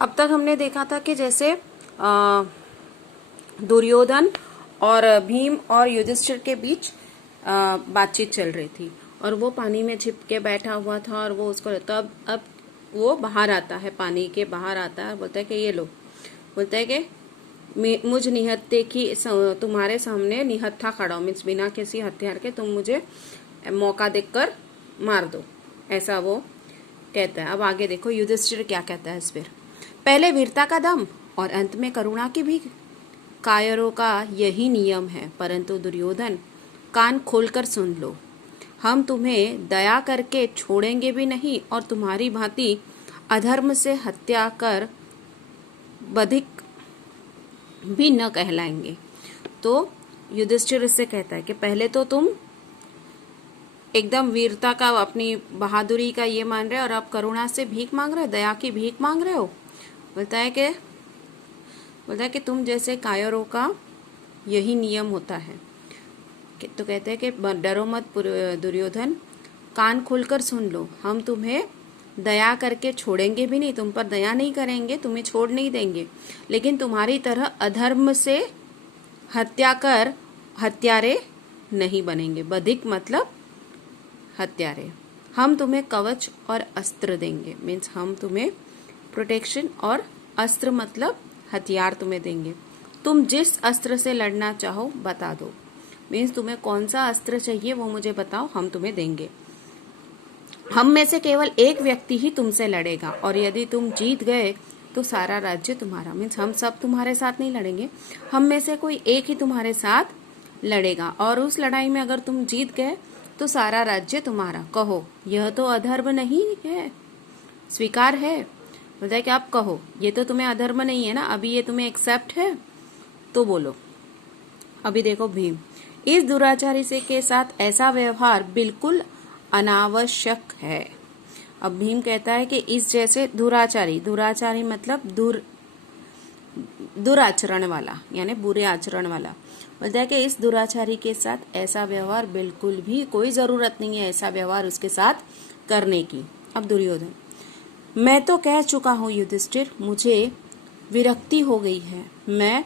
अब तक हमने देखा था कि जैसे दुर्योधन और भीम और युधिष्ठिर के बीच बातचीत चल रही थी और वो पानी में छिप के बैठा हुआ था और वो उसको तब अब वो बाहर आता है, पानी के बाहर आता है, बोलता है कि ये लो, बोलता है कि मुझ निहत्ते की तुम्हारे सामने निहत्था खड़ा हूं, मीन्स बिना किसी हथियार के तुम मुझे मौका देकर मार दो, ऐसा वो कहता है। अब आगे देखो युधिष्ठिर क्या कहता है इस पर। पहले वीरता का दम और अंत में करुणा की भीख, कायरों का यही नियम है, परंतु दुर्योधन कान खोलकर सुन लो, हम तुम्हें दया करके छोड़ेंगे भी नहीं और तुम्हारी भांति अधर्म से हत्या कर बधिक भी न कहलाएंगे। तो युधिष्ठिर इससे कहता है कि पहले तो तुम एकदम वीरता का, अपनी बहादुरी का ये मान रहे हो और अब करुणा से भीख मांग रहे हो, दया की भीख मांग रहे हो। बोलता है कि तुम जैसे कायरों का यही नियम होता है। तो कहते हैं कि डरो मत दुर्योधन, कान खोलकर सुन लो, हम तुम्हें दया करके छोड़ेंगे भी नहीं, तुम पर दया नहीं करेंगे, तुम्हें छोड़ नहीं देंगे, लेकिन तुम्हारी तरह अधर्म से हत्या कर हत्यारे नहीं बनेंगे। बधिक मतलब हत्यारे। हम तुम्हें कवच और अस्त्र देंगे, मीन्स हम तुम्हें प्रोटेक्शन, और अस्त्र मतलब हथियार तुम्हें देंगे। तुम जिस अस्त्र से लड़ना चाहो बता दो, मीन्स तुम्हें कौन सा अस्त्र चाहिए वो मुझे बताओ, हम तुम्हें देंगे। हम में से केवल एक व्यक्ति ही तुमसे लड़ेगा और यदि तुम जीत गए तो सारा राज्य तुम्हारा, मीन्स हम सब तुम्हारे साथ नहीं लड़ेंगे, हम में से कोई एक ही तुम्हारे साथ लड़ेगा और उस लड़ाई में अगर तुम जीत गए तो सारा राज्य तुम्हारा। कहो यह तो अधर्म नहीं है, स्वीकार है। बोलता है कि आप कहो ये तो तुम्हें अधर्म नहीं है ना, अभी ये तुम्हें एक्सेप्ट है तो बोलो। अभी देखो भीम, इस दुराचारी से के साथ ऐसा व्यवहार बिल्कुल अनावश्यक है। अब भीम कहता है कि इस जैसे दुराचारी मतलब दुराचरण वाला, यानी बुरे आचरण वाला। बोलता है कि इस दुराचारी के साथ ऐसा व्यवहार बिल्कुल भी कोई जरूरत नहीं है ऐसा व्यवहार उसके साथ करने की। अब दुर्योधन, मैं तो कह चुका हूं युधिष्ठिर, मुझे विरक्ति हो गई है,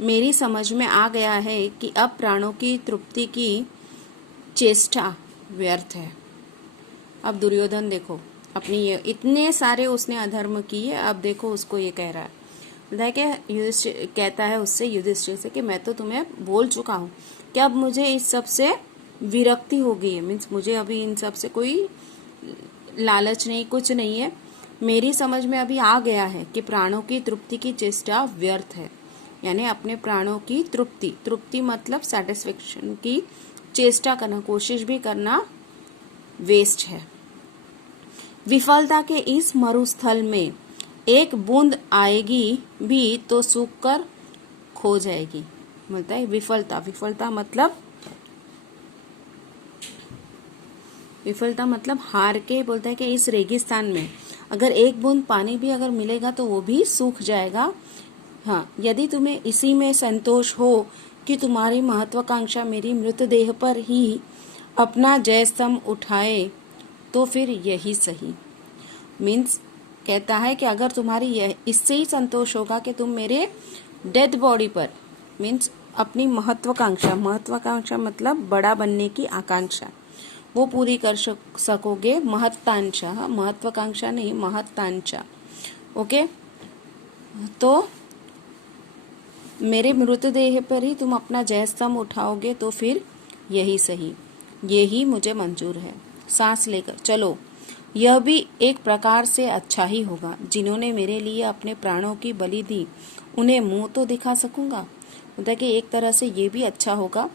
मेरी समझ में आ गया है कि अब प्राणों की तृप्ति की चेष्टा व्यर्थ है। अब दुर्योधन देखो अपनी ये इतने सारे उसने अधर्म किए, अब देखो उसको ये कह रहा है, कहता है उससे युधिष्ठिर से कि मैं तो तुम्हें बोल चुका हूँ कि अब मुझे इस सब से विरक्ति हो गई है, मीन्स मुझे अभी इन सब से कोई लालच नहीं, कुछ नहीं है, मेरी समझ में अभी आ गया है कि प्राणों की तृप्ति की चेष्टा व्यर्थ है, यानी अपने प्राणों की तृप्ति मतलब सेटिस्फेक्शन की चेष्टा करना, कोशिश भी करना वेस्ट है। विफलता के इस मरुस्थल में एक बूंद आएगी भी तो सूख कर खो जाएगी। बोलता है विफलता मतलब हार के। बोलता है कि इस रेगिस्तान में अगर एक बूंद पानी भी अगर मिलेगा तो वो भी सूख जाएगा। हाँ, यदि तुम्हें इसी में संतोष हो कि तुम्हारी महत्वाकांक्षा मेरी मृतदेह पर ही अपना जय स्तंभ उठाए तो फिर यही सही। मीन्स कहता है कि अगर तुम्हारी इससे ही संतोष होगा कि तुम मेरे डेड बॉडी पर, मीन्स अपनी महत्वाकांक्षा मतलब बड़ा बनने की आकांक्षा, वो पूरी कर सकोगे। महत्वाकांक्षा नहीं, महत्तांक्षा। ओके, तो मेरे मृतदेह पर ही तुम अपना जय स्तंभ उठाओगे तो फिर यही सही, यही मुझे मंजूर है। सांस लेकर चलो, यह भी एक प्रकार से अच्छा ही होगा। जिन्होंने मेरे लिए अपने प्राणों की बलि दी उन्हें मुंह तो दिखा सकूंगा। मतलब कि एक तरह से ये भी अच्छा होगा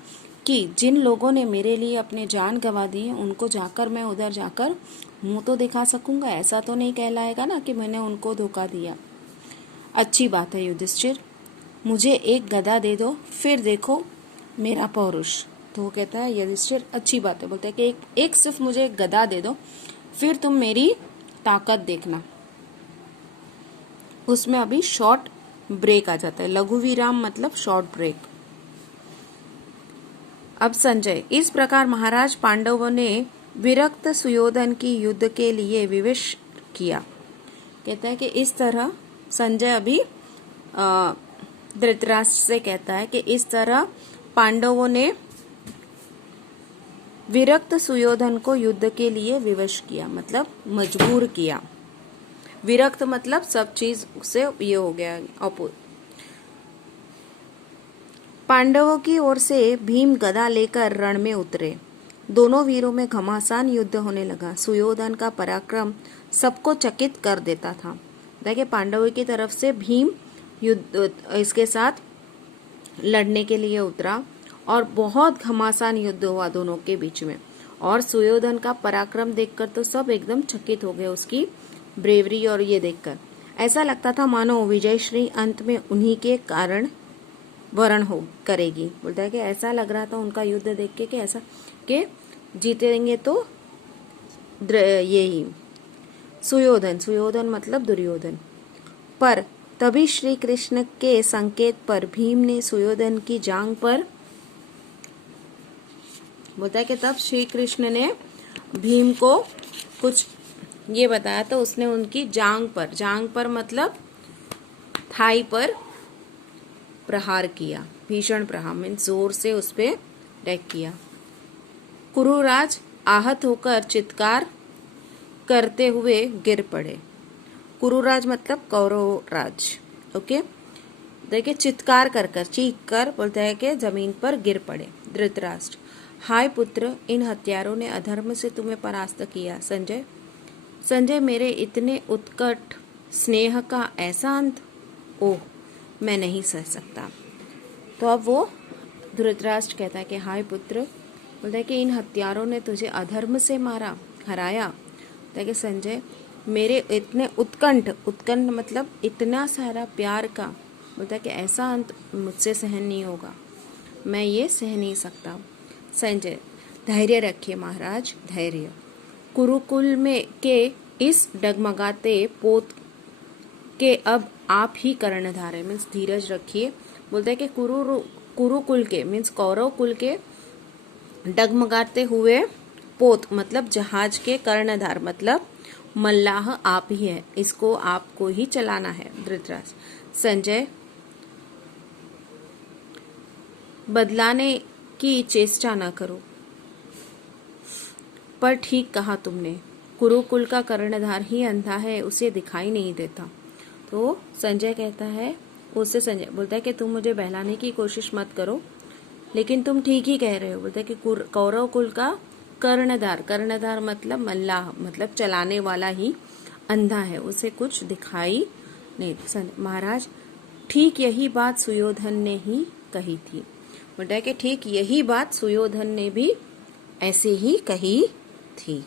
कि जिन लोगों ने मेरे लिए अपने जान गंवा दी है उनको जाकर मैं उधर जाकर मुंह तो दिखा सकूंगा, ऐसा तो नहीं कहलाएगा ना कि मैंने उनको धोखा दिया। अच्छी बात है युधिष्ठिर, मुझे एक गदा दे दो फिर देखो मेरा पौरुष। तो वो कहता है युधिष्ठिर अच्छी बात है। बोलता है कि एक सिर्फ मुझे एक गदा दे दो फिर तुम मेरी ताकत देखना। उसमें अभी शॉर्ट ब्रेक आ जाता है, लघु विराम मतलब शॉर्ट ब्रेक। अब संजय, इस प्रकार महाराज पांडवों ने विरक्त सुयोधन की युद्ध के लिए विवश किया। कहता है कि इस तरह संजय अभी धृतराष्ट्र से कहता है कि इस तरह पांडवों ने विरक्त सुयोधन को युद्ध के लिए विवश किया, मतलब मजबूर किया। विरक्त मतलब सब चीज से ये हो गया अपोज। पांडवों की ओर से भीम गदा लेकर रण में उतरे। दोनों वीरों में घमासान युद्ध होने लगा। सुयोधन का पराक्रम सबको चकित कर देता था। देखिए पांडवों की तरफ से भीम युद्ध इसके साथ लड़ने के लिए उतरा और बहुत घमासान युद्ध हुआ दोनों के बीच में। और सुयोधन का पराक्रम देखकर तो सब एकदम चकित हो गए, उसकी ब्रेवरी और ये देखकर ऐसा लगता था मानो विजयश्री अंत में उन्हीं के कारण वरण हो करेगी। बोलता है कि ऐसा लग रहा था उनका युद्ध देख के कि ऐसा कि जीतेंगे तो यही सुयोधन, सुयोधन मतलब दुर्योधन। पर तभी श्री कृष्ण के संकेत पर भीम ने सुयोधन की जांग पर, बोलता है कि तब श्री कृष्ण ने भीम को कुछ ये बताया तो उसने उनकी जांग पर मतलब थाई पर प्रहार किया। भीषण प्रहार मीन्स जोर से उस पे अटैक किया। कुरुराज आहत होकर चित्कार करते हुए गिर पड़े। कुरुराज मतलब कौरव राज। ओके, देखिए चित्कार कर चीख कर बोलता है कि जमीन पर गिर पड़े। धृतराष्ट्र, हाय पुत्र, इन हत्यारों ने अधर्म से तुम्हें परास्त किया। संजय, संजय मेरे इतने उत्कट स्नेह का ऐसा अंत, ओह मैं नहीं सह सकता। तो अब वो धृतराष्ट्र कहता है कि हाय पुत्र, बोलता है कि इन हत्यारों ने तुझे अधर्म से मारा, हराया। बोलता है कि संजय मेरे इतने उत्कंठ मतलब इतना सारा प्यार का, बोलता है कि ऐसा अंत मुझसे सहन नहीं होगा, मैं ये सह नहीं सकता। संजय, धैर्य रखिए महाराज, धैर्य। कुरुकुल में के इस डगमगाते पोत के अब आप ही कर्णधार है, मीन्स धीरज रखिए। बोलता है कि कुरुकुल के मीन्स कौरव कुल के डगमगाते हुए पोत मतलब जहाज के कर्णधार मतलब मल्लाह आप ही है, इसको आपको ही चलाना है। धृतराष्ट्र, संजय बदलाने की चेष्टा न करो, पर ठीक कहा तुमने, कुरुकुल का कर्णधार ही अंधा है, उसे दिखाई नहीं देता। तो संजय कहता है, उससे संजय बोलता है कि तुम मुझे बहलाने की कोशिश मत करो, लेकिन तुम ठीक ही कह रहे हो। बोलता है कि कौरव कुल का कर्णधार मतलब मल्लाह मतलब चलाने वाला ही अंधा है, उसे कुछ दिखाई नहीं। महाराज ठीक यही बात सुयोधन ने ही कही थी। बोलता है कि ठीक यही बात सुयोधन ने भी ऐसे ही कही थी।